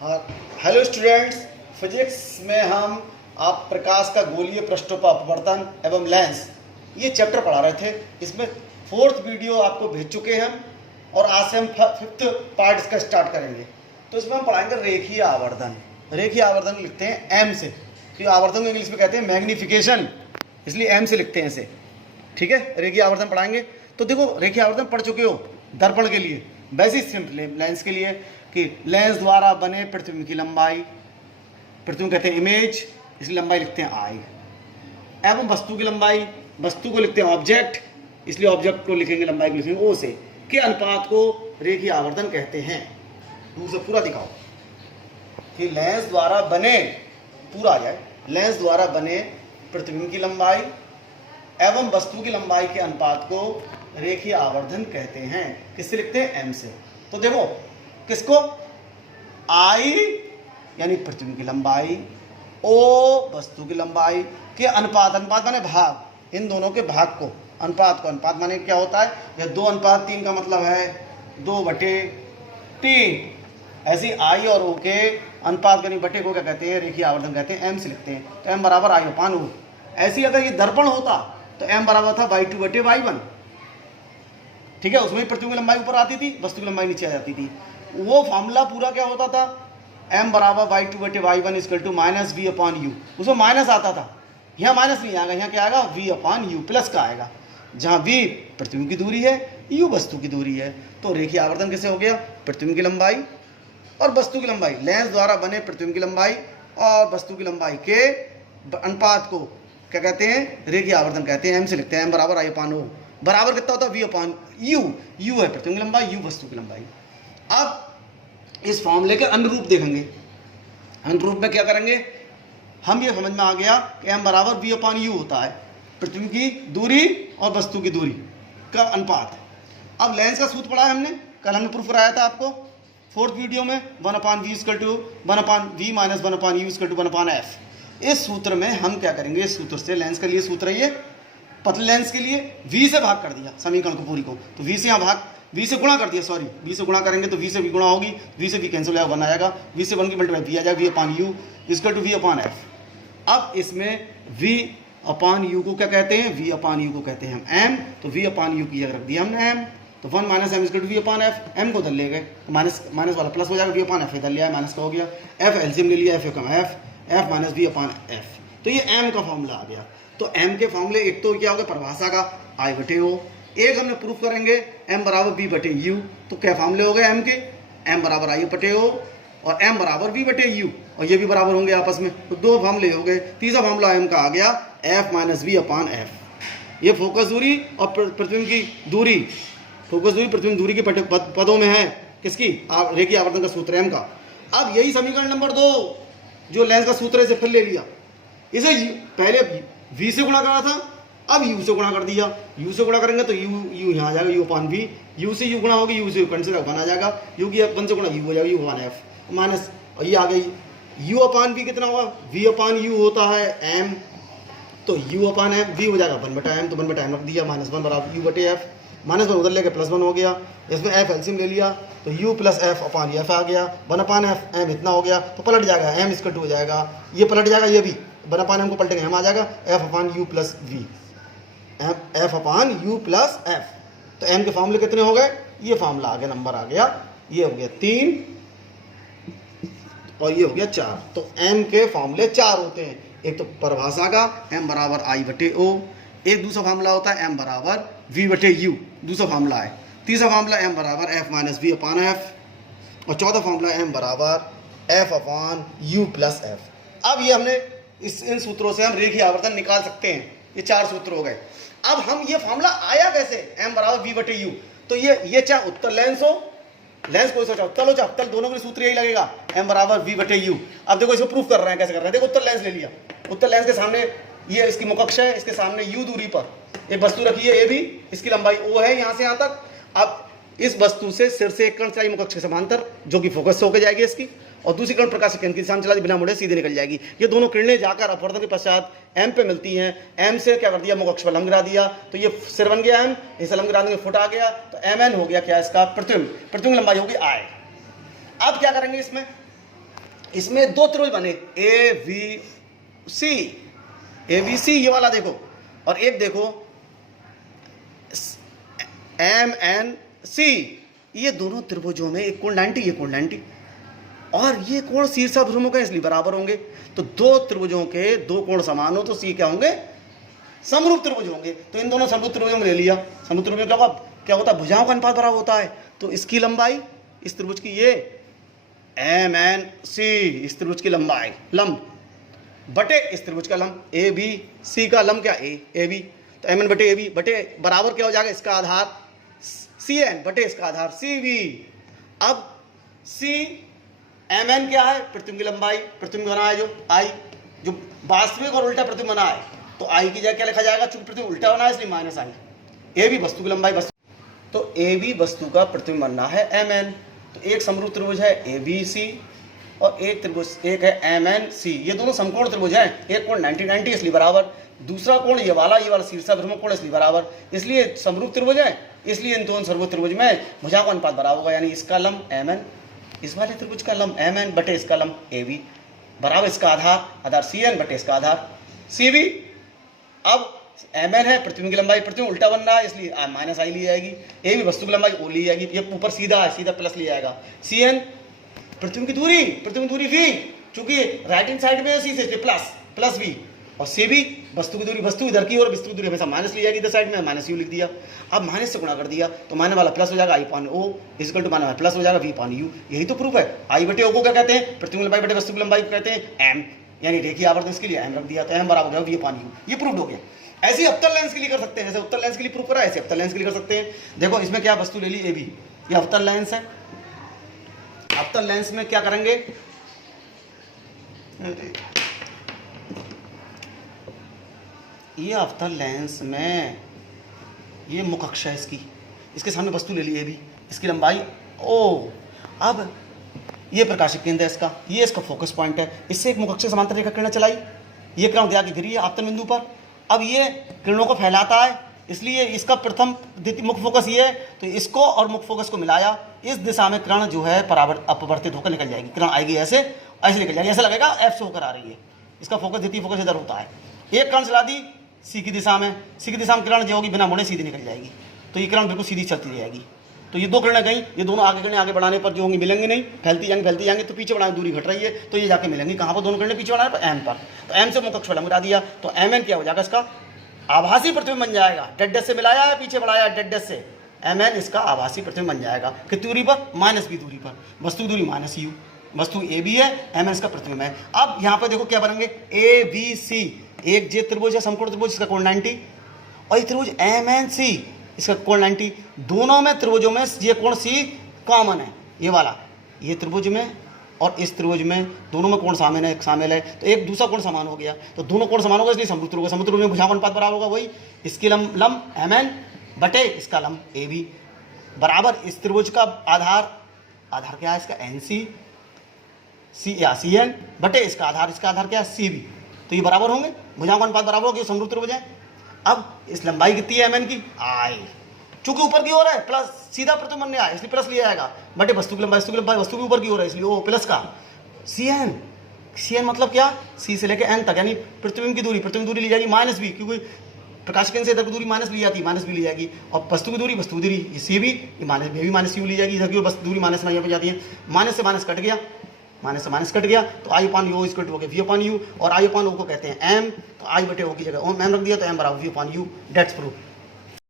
हाँ, hello students. Physics में हम आप प्रकाश का गोलीय पृष्ठों पर अपवर्तन एवं लेंस ये चैप्टर पढ़ा रहे थे। इसमें 4th वीडियो आपको भेज चुके हैं और आज से हम 5th पार्ट इसका स्टार्ट करेंगे। तो इसमें हम पढ़ाएंगे रेखीय आवर्धन। रेखीय आवर्धन लिखते हैं एम से, क्योंकि आवर्धन को इंग्लिश में कहते हैं मैग्निफिकेशन, इसलिए एम से लिखते हैं इसे। ठीक है, रेखीय आवर्धन पढ़ाएंगे। तो देखो, रेखीय आवर्धन पढ़ चुके हो दर्पण के लिए, वैसे ही सिंपल लेंस के लिए कि लेंस द्वारा बने प्रतिबिंब की लंबाई, प्रतिबिंब कहते हैं इमेज, इसलिए लंबाई लिखते हैं आई, एवं वस्तु की लंबाई, वस्तु को लिखते हैं ऑब्जेक्ट, इसलिए ऑब्जेक्ट को लिखेंगे, लंबाई को लिखेंगे ओ से, के अनुपात को रेखीय आवर्धन कहते हैं। टू से पूरा दिखाओ कि लेंस द्वारा बने, पूरा आ जाए, लेंस द्वारा बने प्रतिबिंब की लंबाई एवं वस्तु की लंबाई के अनुपात को रेखीय आवर्धन कहते हैं। किससे लिखते हैं? एम से। तो देखो किसको, आई यानी प्रतिबिंब की लंबाई, ओ वस्तु की लंबाई के अनुपात, अनुपात माने भाग, इन दोनों के भाग को, अनुपात को, अनुपात माने क्या होता है, या 2:3 का मतलब है 2/3। ऐसी आई और ओ के अनुपात यानी बटे को क्या कहते हैं? रेखीय आवर्धन कहते हैं। एम से लिखते हैं, तो एम बराबर आई अपान ओ। ऐसी अगर ये दर्पण होता तो एम बराबर था y2/y1। ठीक है, उसमें प्रतिबिंब की लंबाई ऊपर आती थी, वस्तु की लंबाई नीचे आ जाती थी। वो फॉर्मूला पूरा क्या होता था? m बराबर y2/y1 equal to minus v upon u. उसमें माइनस आता था, यहाँ माइनस नहीं आएगा, यहाँ क्या आएगा? v अपॉन यू, प्लस का आएगा, जहाँ v प्रतिबिंब की दूरी है, u वस्तु की दूरी है। तो रेखीय आवर्धन कैसे हो गया? प्रतिबिंब की लंबाई और वस्तु की लंबाई, लेंस द्वारा बने प्रतिबिंब की लंबाई और वस्तु की लंबाई के अनुपात को क्या कहते हैं? रेखीय आवर्धन कहते हैं। एम से लिखते हैं, एम बराबर आई अपान ओ, बराबर कितना होता है? V upon you. यू है प्रतिबिंब की लंबाई, यू वस्तु की लंबाई। अब इस फॉर्मूले के अनुरूप देखेंगे। अनुरूप में क्या करेंगे हम? ये समझ में आ गया कि एम बराबर वी अपान यू होता है प्रतिबिंब की दूरी और वस्तु की दूरी का अनुपात। अब लेंस का सूत्र पढ़ा है हमने, कल हमने प्रूफ कराया था आपको 4th वीडियो में, 1/v equal to 1/v minus 1/u equal to 1/f। इस सूत्र में हम क्या करेंगे? इस सूत्र से, लेंस के लिए सूत्र है ये, पतले लेंस के लिए v से भाग कर दिया समीकरण को पूरी को, तो v से यहाँ भाग, v से गुणा कर दिया, सॉरी v से गुणा करेंगे तो v से v गुणा होगी, v से v कैंसिल हो जाएगा, 1 आ जाएगा, v से 1 की मल्टीप्लाई v आ जाएगा, v upon u equal to v upon f। अब इसमें v अपान u को क्या कहते हैं? v अपान u को कहते हैं हम m, तो v अपान u की जगह रख दिया हमने m, तो 1 minus m equal to v upon f। m को इधर ले गए तो माइनस माइनस वाला प्लस हो जाएगा, v अपान f इधर लिया है, माइनस का हो गया, f एलसीएम ले लिया, f कम f minus v upon f। तो ये m का फॉर्मूला आ गया। तो m के फॉर्मूले, एक तो क्या होगा परिभाषा का I/O, एक हमने प्रूफ करेंगे m बराबर b/u। तो क्या फॉर्मूले हो गए m के? m बराबर I/O और m बराबर b/u, और ये भी बराबर होंगे आपस में, तो 2 फॉर्मूले हो गए। तीसरा फॉर्मूला m का आ गया f minus v upon f। ये फोकस दूरी और प्रतिबिंब की दूरी, फोकस दूरी प्रतिबिंब दूरी के पदों में है किसकी? रेखीय आवर्धन का सूत्र m का। अब यही समीकरण नंबर 2 जो लेंस का सूत्र है, इसे फिर ले लिया, इसे पहले v से गुणा करा था, अब u से गुणा कर दिया। u से गुणा करेंगे तो u यहाँ आ जाएगा, u अपान v, u से u गुणा होगी, u से कैंसिल 1 आ जाएगा, u की 1 से गुणा u हो जाएगा, u अपान f माइनस, और ये आ गई u अपान v कितना हुआ? v अपान u होता है m, तो u अपान m v हो जाएगा 1/m, तो 1/m रख दिया, माइनस 1 बराबर u बटे f, माइनस 1 उधर लेके प्लस 1 हो गया, इसमें f एलसीएम ले लिया, तो u प्लस f अपान f आ गया, 1/f m इतना हो गया, तो पलट जाएगा, m इक्वल टू हो जाएगा, ये पलट जाएगा, ये भी 1/m को पलटेंगे, m आ जाएगा f अपान u प्लस v, f अपान u प्लस f। तो m के फॉर्मूले कितने हो गए? ये फॉर्मूला आ गया, नंबर आ गया, ये हो गया 3 और ये हो गया 4। तो m के फॉर्मूले 4 होते हैं। एक तो परिभाषा का m बराबर I/O, एक दूसरा फॉर्मूला होता है m बराबर v/u, दूसरा फॉर्मूला है। तीसरा फॉर्मूला m बराबर f minus v upon f, और चौथा फॉर्मूला m बराबर f अपान u प्लस f। अब ये हमने इन सूत्रों से हम रेखीय आवर्धन निकाल सकते हैं। ये 4 सूत्र हो गए। अब हम ये फॉर्मूला आया कैसे? m बराबर v/u। तो ये चाहे उत्तल लेंस हो, लेंस कोई सोचा उत्तल हो चाहे अवतल, दोनों के सूत्र यही लगेगा, m बराबर v/u। अब देखो इसको प्रूफ कर रहे हैं, कैसे कर रहे हैं? देखो उत्तल लेंस ले लिया, उत्तल लेंस के सामने ये इसकी मुकक्ष है, इसके सामने u दूरी पर एक वस्तु रखी है, ये भी, इसकी लंबाई o है यहाँ से यहाँ तक। अब इस वस्तु से सिर से एक किरण चलाई मुकक्ष के समांतर, जो कि फोकस से होकर जाएगी इसकी, और दूसरी किरण प्रकाश किरण की दिशा में चला दी, बिना मुड़े सीधे निकल जाएगी। ये दोनों किरणें जाकर अपवर्तन के पश्चात m पे मिलती हैं, m से क्या कर दिया? मुकक्ष पर लंब गिरा दिया, तो ये सिर बन गया m, इसे लंब गिरा देंगे फुट आ गया, तो mn हो गया क्या? इसका प्रतिबिंब, प्रतिबिंब लंबाई होगी I। अब क्या करेंगे इसमें? इसमें दो त्रिभुज बने ए बी सी, ये वाला देखो, और एक देखो एम एन सी, ये दोनों त्रिभुजों में एक कोण 90, ये कोण 90, और ये कोण शीर्षाभिमुख है इसलिए बराबर होंगे। तो दो त्रिभुजों के दो कोण समान हो तो सी क्या होंगे, समरूप त्रिभुज होंगे। तो इन दोनों समरूप त्रिभुजों में ले लिया। समरूप त्रिभुज क्या होता है, भुजाओं का अनुपात बराबर होता है। तो इसकी लंबाई, इस त्रिभुज की ये एम एन सी, इस त्रिभुज की लंबाई लंब बटे इस त्रिभुज का लंब ए बी सी का लंब क्या ए बी, तो एम एन बटे ए बी बटे बराबर क्या हो जाएगा, इसका आधार सी एन बटे इसका आधार सी बी। अब सी एम एन क्या है, प्रतिबिंब की लंबाई, प्रतिबिंब बना है जो आई, जो वास्तविक और उल्टा प्रतिबिंब बना है, तो आई की जगह क्या लिखा जाएगा, चूंकि प्रतिबिंब उल्टा बना है इसलिए माइनस आई। ए बी वस्तु की लंबाई, तो ए बी वस्तु का प्रतिबिंब बनना है एम एन। तो एक समरूप त्रिभुज है ए बी सी और एक त्रिभुज एक है एम एन सी, ये दोनों समकोण त्रिभुज हैं। एक कोण 90 90 इसलिए बराबर, दूसरा कोण ये वाला शीर्षाभिमुख कोण इसलिए बराबर, इसलिए समरूप त्रिभुज है, इसलिए इन दोनों समरूप त्रिभुज में भुजाओं का अनुपात बराबर होगा, यानी इसका लंब एम एन, इस वाले त्रिभुज का लंब एम एन बटे इसका लंब ए बी बराबर इसका आधार सी एन बटे इसका आधार सी बी। अब एम एन है प्रतिबिंब की लंबाई, प्रतिबिंब उल्टा बन रहा है इसलिए माइनस आई ली जाएगी, ए बी वस्तु की लंबाई ओ ली जाएगी, ये ऊपर सीधा है सीधा प्लस लिया जाएगा, सी एन प्रतिबिंब की दूरी, प्रतिबिंब दूरी वी, चूंकि राइट हैंड साइड में है सी से प्लस वी, और सी बी वस्तु की दूरी, वस्तु इधर की और वस्तु की दूरी हमेशा माइनस ली जाएगी, इधर साइड में माइनस यू लिख दिया। अब माइनस से गुणा कर दिया तो माइनस वाला प्लस हो जाएगा, आई पान ओ इक्वल टू माइनस वाला प्लस हो जाएगा वी पान यू, यही तो प्रूफ है। आई बटे ओ को क्या कहते हैं, प्रतिबिंब लंबाई बटे वस्तु की लंबाई को कहते हैं एम, यानी रेखीय आवर्तन इसके लिए एम रख दिया तो एम बराबर हो गया वी पान यू, ये प्रूफ हो गया। ऐसे ही अवतल लेंस के लिए कर सकते हैं, जैसे उत्तल लेंस के लिए प्रूफ करा ऐसे अवतल लेंस के लिए कर सकते हैं। देखो इसमें क्या वस्तु ले ली ए बी, ये अवतल लेंस है, अवतल लेंस में क्या करेंगे, ये अवतल लेंस में ये मुख अक्ष है इसकी, इसके सामने वस्तु ले ली ए बी, इसकी लंबाई ओ, अब ये प्रकाशिक केंद्र है इसका, ये इसका फोकस पॉइंट है, इससे एक मुख अक्ष समांतर रेखा किरण चलाई, ये किरण दिया कि गिरी है आपतन बिंदु पर। अब ये किरणों को फैलाता है, इसलिए इसका प्रथम द्वितीय मुख्य फोकस ये है, तो इसको और मुख्य फोकस को मिलाया, इस दिशा में किरण जो है अपवर्तित होकर निकल जाएगी, किरण आएगी ऐसे ऐसे निकल जाएगी, ऐसा लगेगा एफ से होकर आ रही है, इसका फोकस द्वितीय फोकस इधर होता है। एक किरण चला दी सी की दिशा में, सी की दिशा में किरण जो होगी बिना मुड़े सीधी निकल जाएगी, तो ये किरण बिल्कुल सीधी चलती रहेगी। तो ये दो किरणें गई, ये दोनों आगे किरणें आगे बढ़ाने पर जो होंगी मिलेंगी नहीं, फैलती जाएंगी, तो पीछे बढ़ाने दूरी घट रही है, तो ये जाके मिलेंगी कहाँ पर, दोनों किरणें पीछे बढ़ाने पर एम पर, तो एम से मुख अक्ष मिला दिया, तो एम एन क्या हो जाएगा, इसका आभासी प्रतिबिंब बन जाएगा, डेड डेश से मिलाया है पीछे बढ़ाया डेड डेश से, एम एन इसका आभासी प्रतिबिंब बन जाएगा, कितनी दूरी पर, माइनस बी दूरी पर, वस्तु दूरी माइनस यू, वस्तु ए बी है, एम एन इसका प्रतिबिंब है। अब यहाँ पर देखो क्या बनेंगे, ए बी सी, एक जे त्रिभुज है समकोण त्रिभुज, इसका कोण 90, और ये त्रिभुज एम एन सी, इसका कोण 90, दोनों में त्रिभुजों में ये कोण सी कॉमन है, ये वाला, ये त्रिभुज में और इस त्रिभुज में दोनों में कोण शामिल है, तो एक दूसरा कोण समान हो गया, तो दोनों कोण समान होगा इसलिए समरूप त्रिभुज में भुजाओं अनुपात बराबर होगा, वही इसके लंब एम एन बटे इसका लंब ए बी बराबर इस त्रिभुज का आधार क्या है इसका एन सी सी एन बटे इसका आधार क्या है सी बी, तो ये बराबर होंगे, भुजाओं का अनुपात बराबर होगा, समरूप त्रिभुज है। अब इस लंबाई कितनी है एम एन की आई, चूंकि ऊपर की ओर है प्लस सीधा प्रतिबिंब बनने आया इसलिए प्लस लिया जाएगा, बटे वस्तु की लंबाई वस्तु की ऊपर की ओर है इसलिए वो प्लस का सी एन मतलब क्या, सी से लेकर एन तक, यानी प्रतिबिंब की दूरी ली जाएगी माइनस बी, क्योंकि प्रकाश केंद्र से इधर की दूरी माइनस ली जाती है, माइनस बी ली जाएगी, और वस्तु की दूरी ये सी बी, ये माइनस भी माइनस यू ली जाएगी, इधर की वस्तु दूरी माइनस में यहाँ पे जाती है, माइनस से माइनस कट गया, तो आई पान यू इक्वल टू हो गया वी पान यू, और आई पान ओ को कहते हैं एम, तो आई बटे ओ की जगह एम रख दिया तो एम बराबर वी पान यू, डेट्स प्रूफ।